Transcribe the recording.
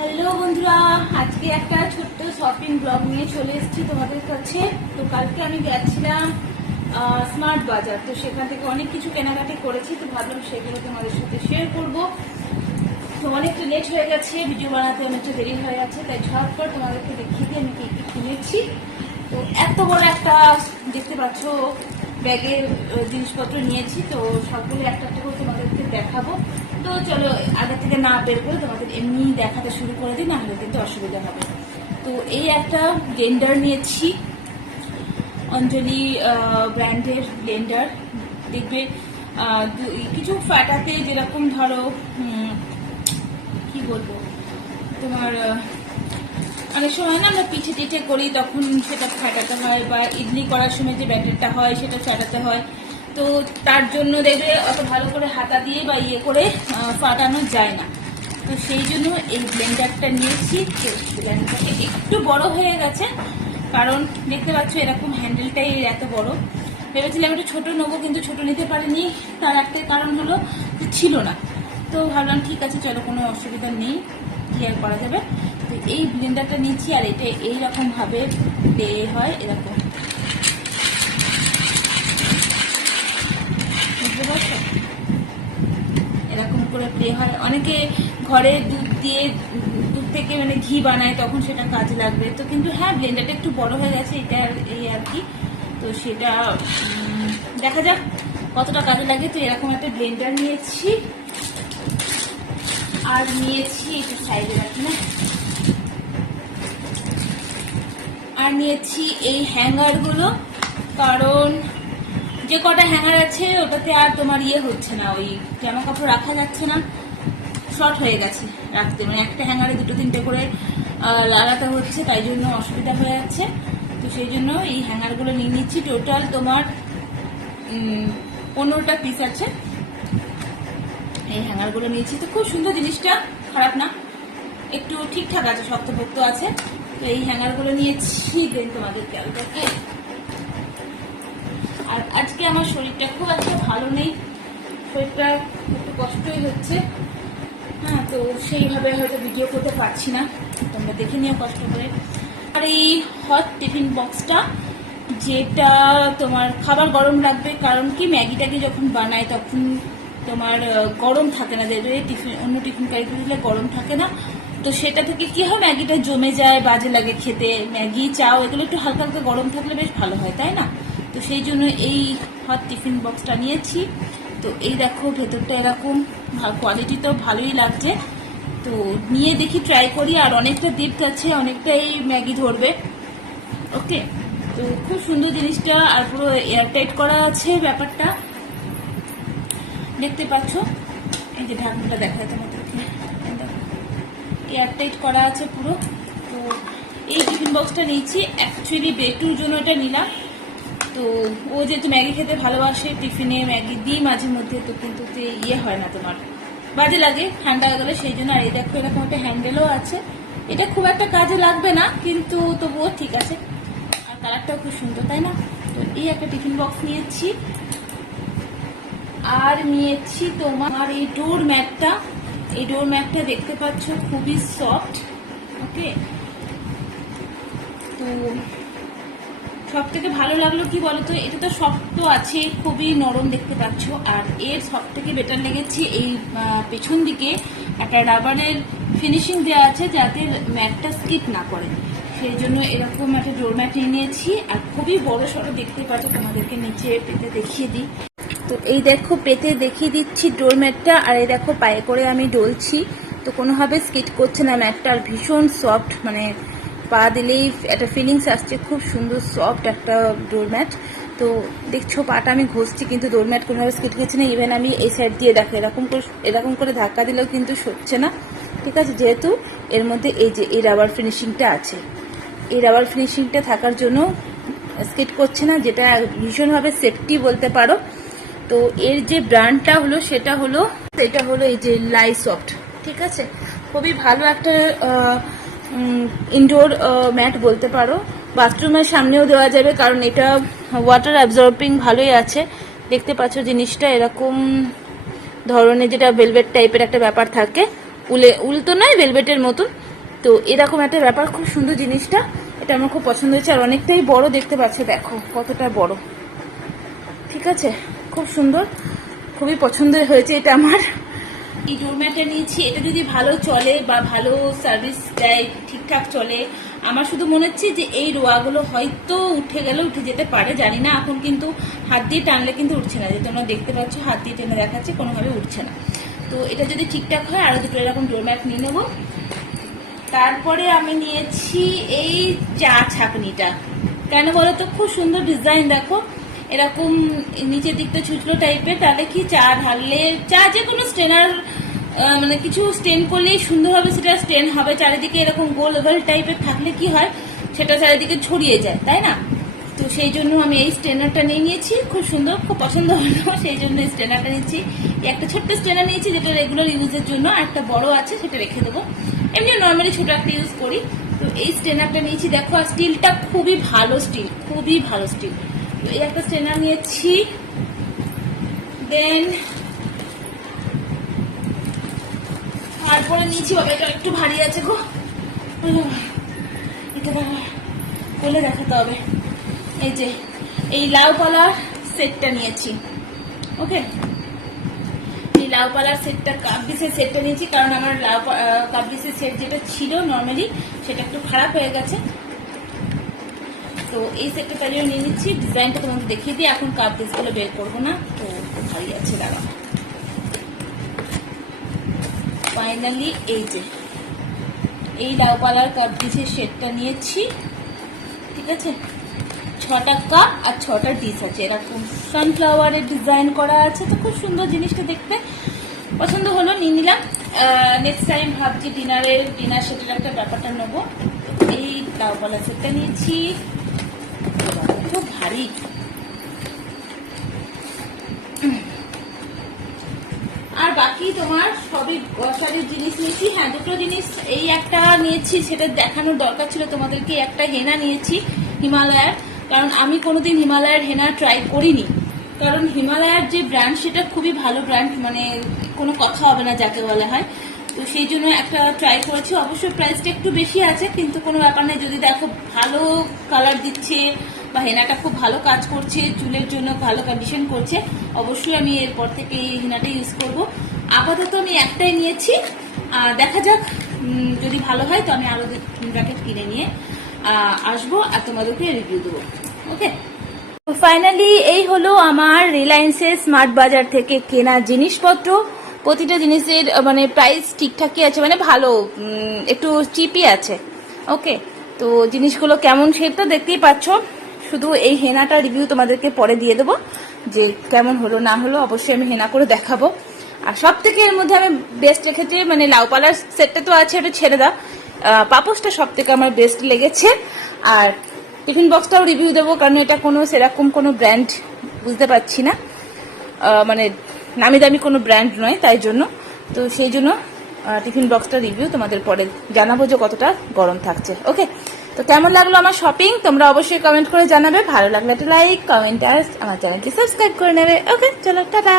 Hello বন্ধুরা, আজকে একটা ছোট্ট শপিং ব্লগ নিয়ে চলে এসেছি তোমাদের কাছে। তো কালকে আমি গেছিলাম স্মার্ট বাজার, তো সেখান থেকে অনেক কিছু কেনাকাটি করেছি, তো ভাবলাম সেগুলো তোমাদের সাথে শেয়ার করব। তো অনেকটা লেট হয়ে গেছে, ভিডিও বানাতে অনেকটা দেরি হয়ে গেছে, তাই ঝটপট তোমাদেরকে দেখিয়ে দিই আমি কি কি কিনেছি। তো এত বড় একটা দেখতে পাচ্ছ ব্যাগের জিনিসপত্র নিয়েছি, তো সবগুলো একটা একটা করে তোমাদেরকে দেখাবো। তো চলো আগে থেকে না বের করে তোমাদের এমনি দেখাতে শুরু করে দিই, না হলে কিন্তু অসুবিধা হবে। তো এই একটা ব্লেন্ডার নিয়েছি, অঞ্জলি ব্র্যান্ডের ব্লেন্ডার। দেখবে কিছু ফাটাতে যেরকম ধরো কি বলবো তোমার অনেক সময় না আমরা পিঠে টিঠে করি, তখন সেটা ফাটাতে হয়, বা ইডলি করার সময় যে ব্যাটারটা হয় সেটা ফাটাতে হয়। তো তার জন্য দেখবে অত ভালো করে হাতা দিয়ে বা ইয়ে করে ফাটানো যায় না। তো সেই জন্য এই ব্লেন্ডারটা নিয়েছি। তো ব্লেন্ডারটা একটু বড় হয়ে গেছে, কারণ দেখতে পাচ্ছ এরকম হ্যান্ডেলটাই এত বড়। ভেবেছিলাম একটু ছোটো নেবো, কিন্তু ছোটো নিতে পারিনি। তার একটা কারণ হলো ছিল না। তো ভাবলাম ঠিক আছে, চলো কোনো অসুবিধা নেই, কি আর করা যাবে। তো এই ব্লেন্ডারটা নিচ্ছি, আর এটা এইরকম ভাবে প্লে হয়, এরকম বুঝতে পারছো, এরকম করে প্লে হয়। অনেকে ঘরে দুধ থেকে মানে ঘি বানায়, তখন সেটা কাজে লাগবে। তো কিন্তু হ্যাঁ, ব্লেন্ডারটা একটু বড় হয়ে গেছে, এটা এই আর কি। তো সেটা দেখা যাক কতটা কাজে লাগে। তো এরকম একটা ব্লেন্ডার নিয়েছি, আর নিয়েছি একটু সাইডে রাখি না, আর নিয়েছি এই হ্যাঙ্গারগুলো। কারণ যে কটা হ্যাঙ্গার আছে ওটাতে আর তোমার ইয়ে হচ্ছে না, ওই জামা কাপড় রাখা যাচ্ছে না, শর্ট হয়ে গেছে রাখতে, মানে একটা হ্যাঙ্গারে দুটো তিনটে করে লাগাতে হচ্ছে, তাই জন্য অসুবিধা হয়ে যাচ্ছে। তো সেই জন্য এই হ্যাঙ্গারগুলো নিয়ে নিচ্ছি। টোটাল তোমার 15টা পিস আছে, এই হ্যাঙ্গারগুলো নিয়েছি। তো খুব সুন্দর জিনিসটা, খারাপ না, একটু ঠিকঠাক আছে, শক্তপোক্ত আছে। তো এই হ্যাঙ্গারগুলো নিয়েছি। দেন তোমাদের ক্যালটাকে, আর আজকে আমার শরীরটা খুব একটা ভালো নেই, শরীরটা একটু কষ্টই হচ্ছে। হ্যাঁ, তো সেইভাবে হয়তো ভিডিও করতে পারছি না, তোমরা দেখে নিও কষ্ট করে। আর এই হট টিফিন বক্সটা, যেটা তোমার খাবার গরম রাখবে, কারণ কি ম্যাগিটাকে যখন বানায় তখন তোমার গরম থাকে না, দেখবে অন্য টিফিন কারিতে দিলে গরম থাকে না। তো সেটা থেকে কি হয়, ম্যাগিটা জমে যায়, বাজে লাগে খেতে। ম্যাগি চাও এগুলো একটু হালকা হালকা গরম থাকলে বেশ ভালো হয়, তাই না? তো সেই জন্য এই হট টিফিন বক্সটা নিয়েছি। তো এই দেখো ভেতরটা এরকম, কোয়ালিটি তো ভালোই লাগছে। তো নিয়ে দেখি, ট্রাই করি। আর অনেকটা ডিপ আছে, অনেকটাই ম্যাগি ধরবে। ওকে, তো খুব সুন্দর জিনিসটা, আর পুরো এয়ারটাইট করা আছে ব্যাপারটা, দেখতে পাচ্ছ। এই যে ঢাকনাটা দেখায় তোমাদেরকে, এয়ারটাইট করা আছে পুরো। তো এই টিফিন বক্সটা নিয়েছি, অ্যাকচুয়ালি বেটুর জন্য এটা নিলাম। তো ও যেহেতু ম্যাগি খেতে ভালোবাসে, টিফিনে ম্যাগি দিই মাঝে মধ্যে, তো কিন্তু ইয়ে হয় না, তোমার বাজে লাগে ঠান্ডা হয়ে গেলে, সেই জন্য। আর এই দেখো এরকম একটা হ্যান্ডেলও আছে, এটা খুব একটা কাজে লাগবে না, কিন্তু তবুও ঠিক আছে। আর কালারটাও খুব সুন্দর, তাই না? তো এই একটা টিফিন বক্স নিয়েছি। আর নিয়েছি তোমার এই ডোর ম্যাটটা। এই ডোর ম্যাটটা দেখতে পাচ্ছ খুবই সফট। ওকে, তো সব থেকে ভালো লাগলো কি বলতো, এটা তো শক্ত আছে, খুবই নরম দেখতে পাচ্ছ। আর এর সব থেকে বেটার লেগেছে এই পেছন দিকে একটা রাবারের ফিনিশিং দেওয়া আছে, যাতে ম্যাটটা স্কিপ না করে। সেই জন্য এরকম একটা ডোর ম্যাট নিয়েছি। আর খুবই বড় সড়ো দেখতে পাচ্ছ, তোমাদেরকে নিচে পেতে দেখিয়ে দিই। তো এই দেখো পেতে দেখিয়ে দিচ্ছি ডোর ম্যাটটা। আর এই দেখো পায়ে করে আমি ডলছি, তো কোনোভাবে স্কিট করছে না ম্যাটটা। আর ভীষণ সফট, মানে পা দিলেই একটা ফিলিংস আসছে, খুব সুন্দর সফট একটা ডোরম্যাট। তো দেখছো পাটা আমি ঘষছি, কিন্তু ডোরম্যাট কোনোভাবে স্কিট করছে না। ইভেন আমি এই সাইড দিয়ে দেখো এরকম করে ধাক্কা দিলেও কিন্তু সরছে না, ঠিক আছে? যেহেতু এর মধ্যে এই যে এই রাবার ফিনিশিংটা আছে, এই রাবার ফিনিশিংটা থাকার জন্য স্কিট করছে না, যেটা ভীষণভাবে সেফটি বলতে পারো। তো এর যে ব্র্যান্ডটা হলো সেটা হলো এই যে লাইসফট, ঠিক আছে? খুবই ভালো একটা ইনডোর ম্যাট বলতে পারো। বাথরুমের সামনেও দেওয়া যাবে, কারণ এটা ওয়াটার অ্যাবজর্বিং ভালোই আছে। দেখতে পাচ্ছ জিনিসটা এরকম ধরনের, যেটা ভেলভেট টাইপের একটা ব্যাপার থাকে, উল তো নয়, ভেলভেটের মতন। তো এরকম একটা ব্যাপার, খুব সুন্দর জিনিসটা, এটা আমার খুব পছন্দ হয়েছে। আর অনেকটাই বড় দেখতে পাচ্ছ, দেখো কতটা বড়, ঠিক আছে, খুব সুন্দর, খুবই পছন্দ হয়েছে এটা আমার। এই ডোরম্যাটটা নিয়েছি, এটা যদি ভালো চলে বা ভালো সার্ভিস দেয়, ঠিকঠাক চলে, আমার শুধু মনে হচ্ছে যে এই রোয়াগুলো হয়তো উঠে গেলে উঠে যেতে পারে, জানি না। এখন কিন্তু হাত দিয়ে টানলে কিন্তু উঠছে না, যে তোমরা দেখতে পাচ্ছ হাত দিয়ে টেনে দেখাচ্ছে, কোনোভাবে উঠছে না। তো এটা যদি ঠিকঠাক হয় আরও দুটো এরকম ডোরম্যাট নিয়ে নেবো। তারপরে আমি নিয়েছি এই চা ছাঁকনিটা। কেন বলো তো, খুব সুন্দর ডিজাইন, দেখো এরকম নিচের দিকটা ছুচলো টাইপের, তাহলে কি চা ঢাললে, চা যে কোনো স্টেনার মানে কিছু স্টেন করলেই সুন্দরভাবে সেটা স্টেন হবে। চারিদিকে এরকম গোল ওভাল টাইপের থাকলে কি হয়, সেটা চারিদিকে ছড়িয়ে যায়, তাই না? তো সেই জন্য আমি এই স্টেনারটা নিয়ে নিয়েছি, খুব সুন্দর, খুব পছন্দ হলো, সেই জন্য এই স্টেনারটা নিয়েছি। একটা ছোট্ট স্টেনার নিয়েছি যেটা রেগুলার ইউজের জন্য, একটা বড় আছে সেটা রেখে দেবো, এমনি নর্মালি ছোট একটা ইউজ করি। তো এই স্টেনারটা নিয়েছি, দেখো আর স্টিলটা খুবই ভালো স্টিল, খুবই ভালো স্টিল। তো এই একটা স্টেনার নিয়েছি। দেন তারপরে নিয়েছি, বাবা এটা একটু ভারী আছে গো, এটা বলে দেখাতে হবে। এই যে এই লাউ পালার সেটটা নিয়েছি, ওকে, এই লাউ পালার সেটটা, কাপ ডিসের সেটটা নিয়েছি, কারণ আমার লাউ কাপ ডিসের সেট যেটা ছিল নর্মালি সেটা একটু খারাপ হয়ে গেছে। তো এই সেটটা তাই নিয়ে নিচ্ছি। ডিজাইনটা তোমাকে দেখিয়ে দিই, এখন কাপ ডিসগুলো বের করবো না, তো ভারী আছে, দাঁড়া। ফাইনালি এই যে এই লাউ পালার কাপ ডিসের সেটটা নিয়েছি, ঠিক আছে। 6টা কাপ আর 6টা ডিশ আছে, এরকম সানফ্লাওয়ারের ডিজাইন করা আছে, তো খুব সুন্দর জিনিসটা দেখতে পছন্দ হলো, নিয়ে নিলাম। নেক্সট টাইম ভাবছি ডিনার সেটের একটা ব্যাপারটা নেবো। এই লাউপালা সেটটা নিয়েছি, খুব ভারী। আর বাকি তোমার সবই গ্রসারির জিনিস নিয়েছি। হ্যাঁ, দুটো জিনিস, এই একটা নিয়েছি, সেটা দেখানোর দরকার ছিল তোমাদেরকে। একটা হেনা নিয়েছি হিমালয়ার, কারণ আমি কোনোদিন হিমালয়ের হেনা ট্রাই করিনি। কারণ হিমালয়ার যে ব্র্যান্ড সেটা খুবই ভালো ব্র্যান্ড, মানে কোনো কথা হবে না যাকে বলা হয়। তো সেই জন্য একটা ট্রাই করেছি। অবশ্যই প্রাইসটা একটু বেশি আছে, কিন্তু কোনো ব্যাপার নেই, যদি দেখো ভালো কালার দিচ্ছে বা হেনাটা খুব ভালো কাজ করছে, চুলের জন্য ভালো কন্ডিশন করছে, অবশ্যই আমি এরপর থেকে এই হেনাটা ইউজ করব। আপাতত আমি একটাই নিয়েছি, দেখা যাক যদি ভালো হয় তো আমি আরো 2 প্যাকেট কিনে নিয়ে আসবো আর তোমাদেরকে রিভিউ দেবো, ওকে। ফাইনালি এই হলো আমার রিলায়েন্সের স্মার্ট বাজার থেকে কেনা জিনিসপত্র। প্রতিটা জিনিসের মানে প্রাইস ঠিকঠাকই আছে, মানে ভালো, একটু চিপই আছে, ওকে। তো জিনিসগুলো কেমন সেটা দেখতেই পাচ্ছ। শুধু এই হেনাটা রিভিউ তোমাদেরকে পরে দিয়ে দেবো, যে কেমন হলো না হলো, অবশ্যই আমি হেনা করে দেখাবো। আর সব থেকে এর মধ্যে আমি বেস্ট রেখেছি, মানে লাউপালার সেটটা তো আছে, ওটা ছেড়ে দাও, পাপোশটা সব থেকে আমার বেস্ট লেগেছে। আর টিফিন বক্সটাও রিভিউ দেবো, কারণ এটা কোনো সেরকম কোনো ব্র্যান্ড বুঝতে পারছি না, মানে নামি দামি কোনো ব্র্যান্ড নয়, তাই জন্য। তো সেই জন্য টিফিন বক্সটা রিভিউ তোমাদের পরে জানাবো যে কতটা গরম থাকছে, ওকে। তো কেমন লাগলো আমার শপিং তোমরা অবশ্যই কমেন্ট করে জানাবে। ভালো লাগলে একটা লাইক, কমেন্ট আর আমার চ্যানেলটি সাবস্ক্রাইব করে নেবে, ওকে। চলো, টাটা।